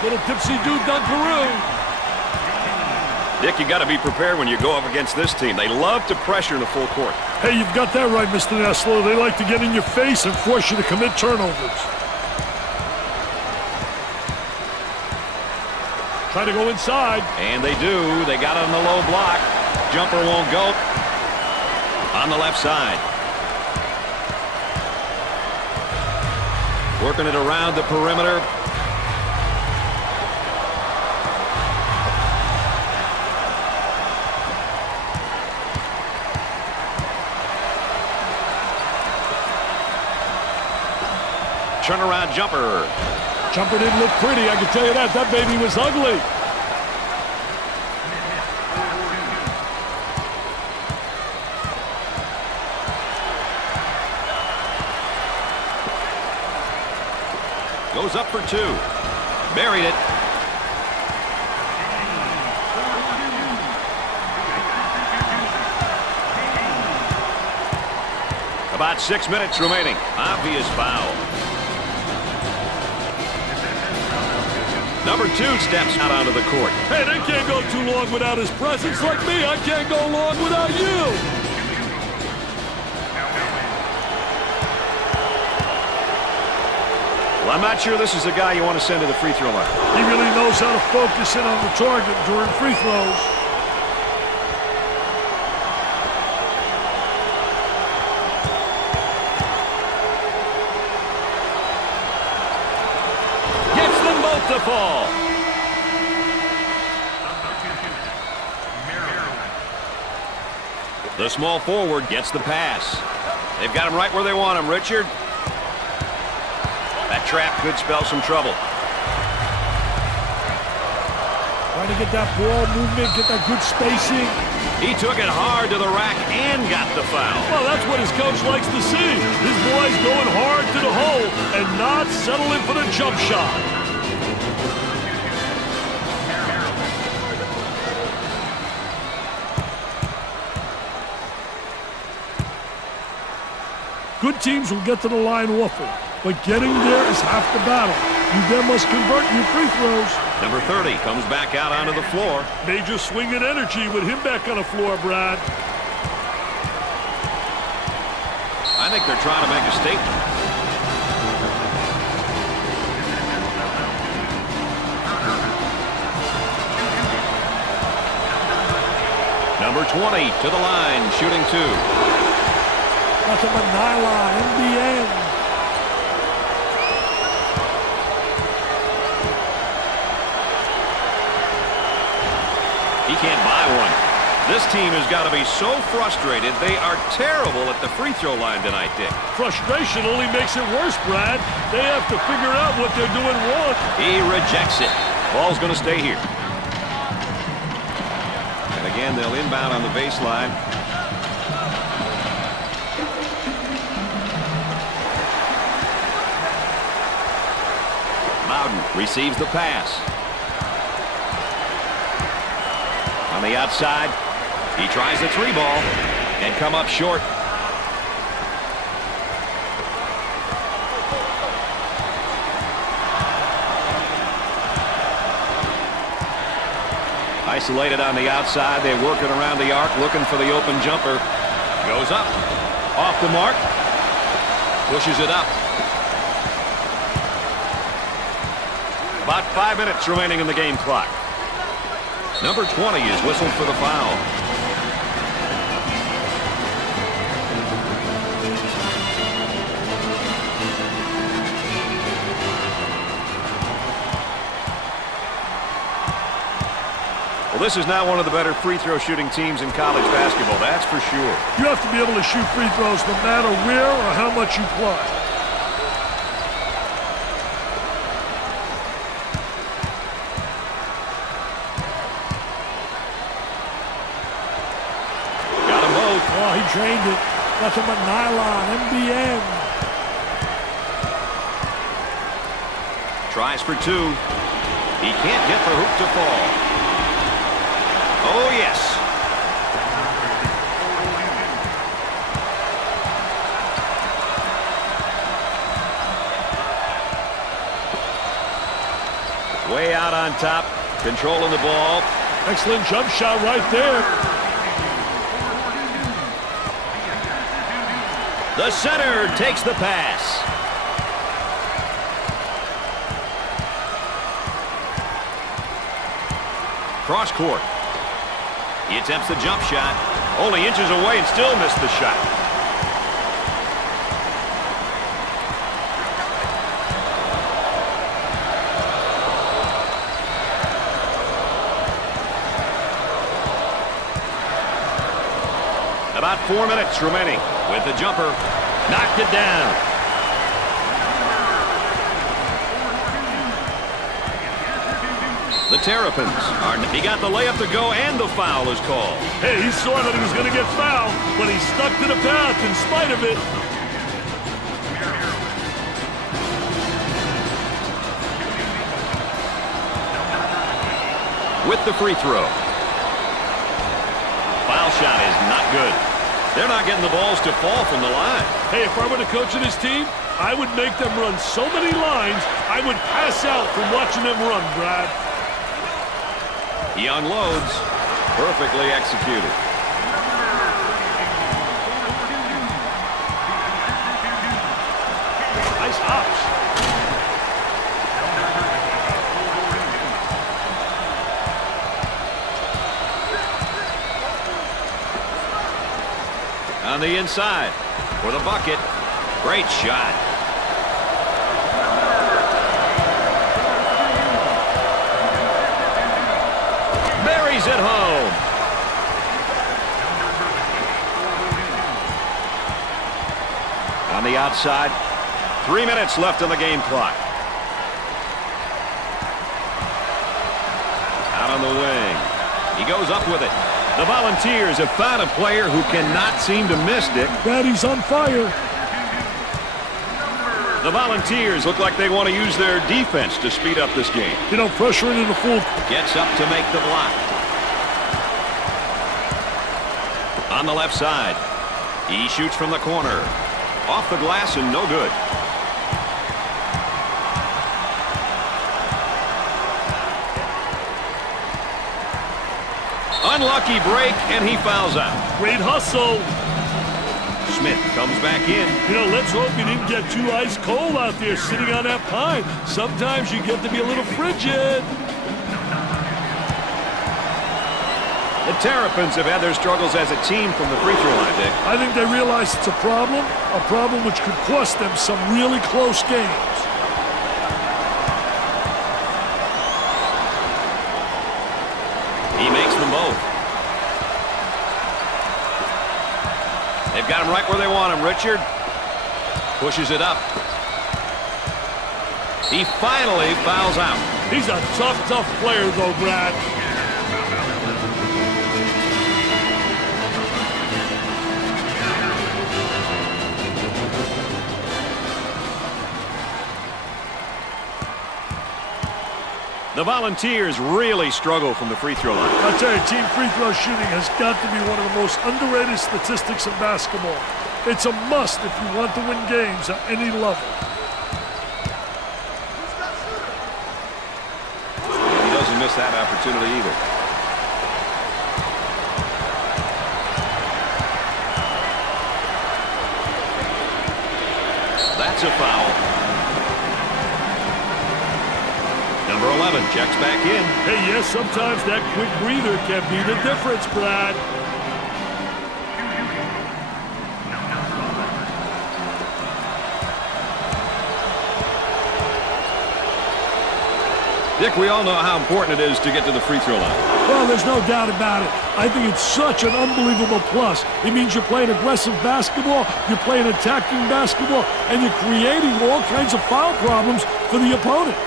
Little tipsy-do dunkaroo. Dick, you got to be prepared when you go up against this team. They love to pressure in the full court. Hey, you've got that right, Mr. Nestler. They like to get in your face and force you to commit turnovers. Try to go inside. And they do. They got it on the low block. Jumper won't go. On the left side. Working it around the perimeter. Turnaround jumper. Jumper didn't look pretty, I can tell you that. That baby was ugly. Goes up for 2. Buried it. About 6 minutes remaining. Obvious foul. Number 2 steps out onto the court. Hey, they can't go too long without his presence. Like me, I can't go long without you. Well, I'm not sure this is the guy you want to send to the free throw line. He really knows how to focus in on the target during free throws. Gets them both to fall. The small forward gets the pass. They've got him right where they want him, Richard. That trap could spell some trouble. Trying to get that ball movement, get that good spacing. He took it hard to the rack and got the foul. Well, that's what his coach likes to see. His boys going hard to the hole and not settling for the jump shot. Good teams will get to the line often, but getting there is half the battle. You then must convert your free throws. Number 30 comes back out onto the floor. Major swing in energy with him back on the floor, Brad. I think they're trying to make a statement. Number 20 to the line, shooting 2. Nothing but nylon, MBN. He can't buy one. This team has got to be so frustrated. They are terrible at the free throw line tonight, Dick. Frustration only makes it worse, Brad. They have to figure out what they're doing wrong. He rejects it. Ball's going to stay here. And again, they'll inbound on the baseline. Bowden receives the pass. On the outside, he tries the three ball and come up short. Isolated on the outside, they work it around the arc, looking for the open jumper. Goes up, off the mark, pushes it up. About 5 minutes remaining in the game clock. Number 20 is whistled for the foul. Well, this is now one of the better free throw shooting teams in college basketball, that's for sure. You have to be able to shoot free throws no matter where or how much you play. Oh, he drained it. Nothing but nylon, MBN. Tries for two. He can't get the hoop to fall. Oh, yes. Way out on top, controlling the ball. Excellent jump shot right there. The center takes the pass. Cross court. He attempts the jump shot. Only inches away and still missed the shot. About 4 minutes remaining. With the jumper, knocked it down. The Terrapins he got the layup to go and the foul is called. Hey, he saw that he was going to get fouled, but he stuck to the path in spite of it. With the free throw. Foul shot is not good. They're not getting the balls to fall from the line. Hey, if I were the coach of this team, I would make them run so many lines, I would pass out from watching them run, Brad. He unloads. Perfectly executed. Nice hops. On the inside for the bucket. Great shot. Buries it home. On the outside. 3 minutes left on the game clock. Out on the wing. He goes up with it. The Volunteers have found a player who cannot seem to miss, Dick. Daddy's on fire. The Volunteers look like they want to use their defense to speed up this game. You know, pressure into the full. Gets up to make the block. On the left side. He shoots from the corner. Off the glass and no good. Unlucky break, and he fouls out. Great hustle. Smith comes back in. You know, let's hope you didn't get too ice cold out there sitting on that pine. Sometimes you get to be a little frigid. The Terrapins have had their struggles as a team from the free throw line, Dick. I think they realize it's a problem which could cost them some really close games. He makes them both. They've got him right where they want him, Richard. Pushes it up. He finally fouls out. He's a tough player, though, Brad. The Volunteers really struggle from the free throw line. I'll tell you, team free throw shooting has got to be one of the most underrated statistics in basketball. It's a must if you want to win games at any level. He doesn't miss that opportunity either. That's a foul. Number 11 checks back in. Hey, yes, sometimes that quick breather can be the difference, Brad. Dick, we all know how important it is to get to the free throw line. Well, there's no doubt about it. I think it's such an unbelievable plus. It means you're playing aggressive basketball, you're playing attacking basketball, and you're creating all kinds of foul problems for the opponent.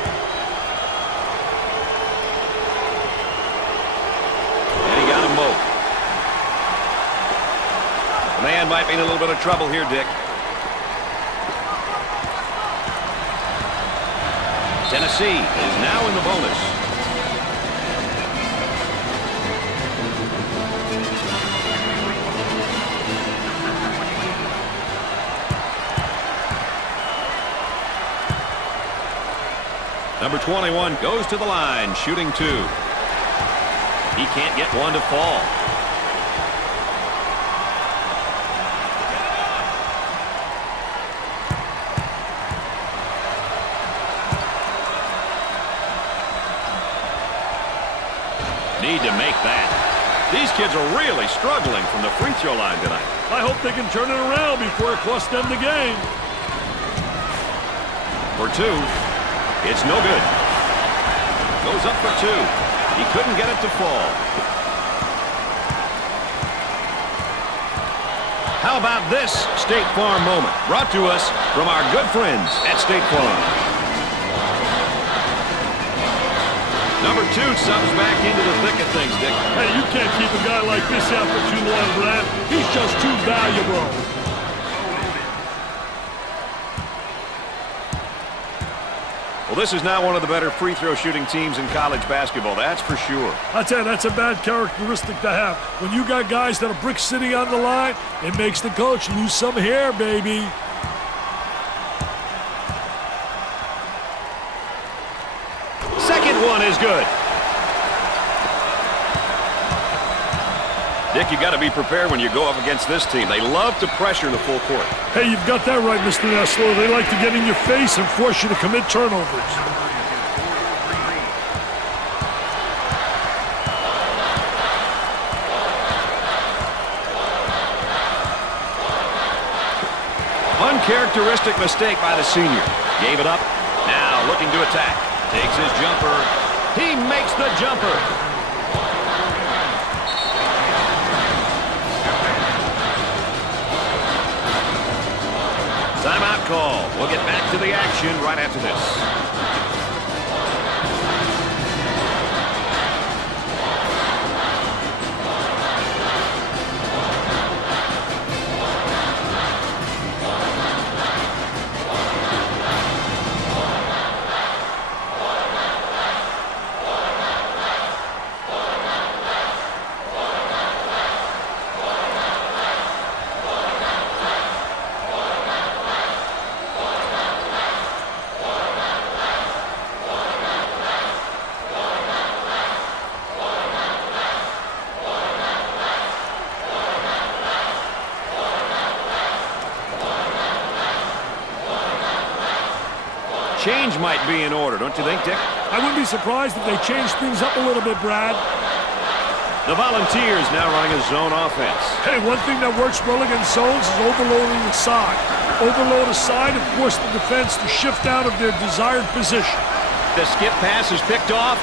Man might be in a little bit of trouble here, Dick. Tennessee is now in the bonus. Number 21 goes to the line, shooting 2. He can't get one to fall. Need to make that. These kids are really struggling from the free throw line tonight. I hope they can turn it around before it costs them the game. For 2. It's no good. Goes up for 2. He couldn't get it to fall. How about this State Farm moment? Brought to us from our good friends at State Farm. Number 2 subs back into the thick of things, Dick. Hey, you can't keep a guy like this out for too long, Brad. He's just too valuable. Well, this is now one of the better free throw shooting teams in college basketball, that's for sure. I tell you, that's a bad characteristic to have. When you got guys that are brick city on the line, it makes the coach lose some hair, baby. Second one is good. Dick, you got to be prepared when you go up against this team. They love to pressure the full court. Hey, you've got that right, Mr. Nessler. They like to get in your face and force you to commit turnovers. Uncharacteristic mistake by the senior. Gave it up. Now looking to attack. Takes his jumper. He makes the jumper. Timeout call. We'll get back to the action right after this. Change might be in order, don't you think, Dick? I wouldn't be surprised if they changed things up a little bit, Brad. The Volunteers now running a zone offense. Hey, one thing that works well against zones is overloading the side. Overload a side and force the defense to shift out of their desired position. The skip pass is picked off.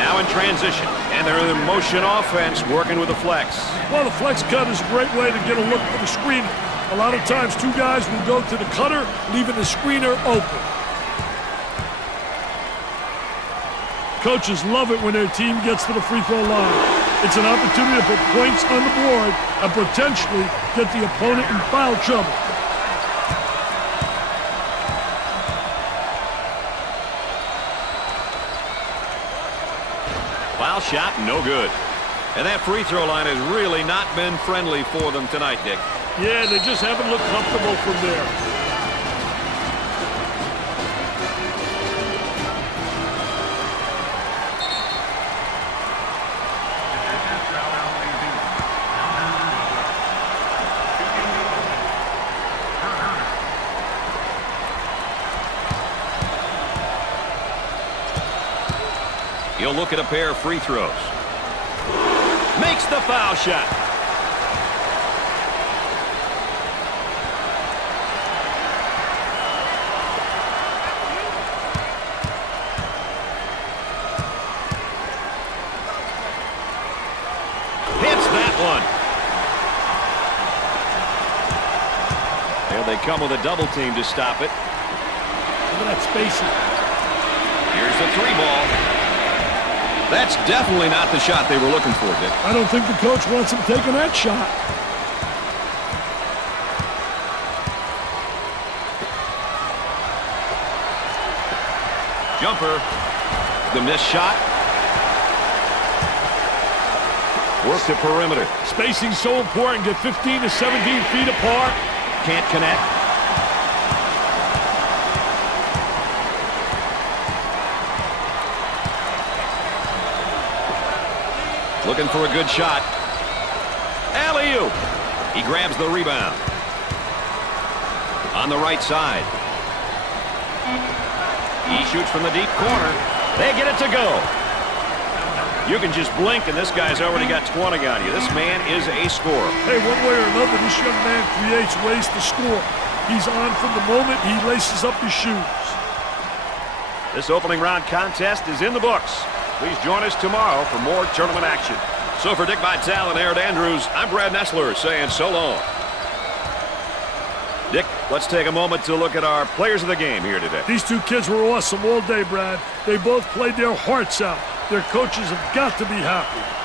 Now in transition. And they're in the motion offense, working with the flex. Well, the flex cut is a great way to get a look for the screener. A lot of times, two guys will go to the cutter, leaving the screener open. Coaches love it when their team gets to the free throw line. It's an opportunity to put points on the board and potentially get the opponent in foul trouble. Foul shot, no good. And that free throw line has really not been friendly for them tonight, Dick. Yeah, they just haven't looked comfortable from there. He'll look at a pair of free throws. Makes the foul shot. Hits that one. There they come with a double team to stop it. Look at that spacing. Here's the three ball. That's definitely not the shot they were looking for, Dick. I don't think the coach wants him taking that shot. Jumper. The missed shot. Work the perimeter. Spacing's so important. Get 15 to 17 feet apart. Can't connect. Looking for a good shot. Alley-oop. He grabs the rebound. On the right side. He shoots from the deep corner. They get it to go. You can just blink and this guy's already got 20 on you. This man is a scorer. Hey, one way or another, this young man creates ways to score. He's on from the moment he laces up his shoes. This opening round contest is in the books. Please join us tomorrow for more tournament action. So for Dick Vitale and Aaron Andrews, I'm Brad Nessler saying so long. Dick, let's take a moment to look at our players of the game here today. These two kids were awesome all day, Brad. They both played their hearts out. Their coaches have got to be happy.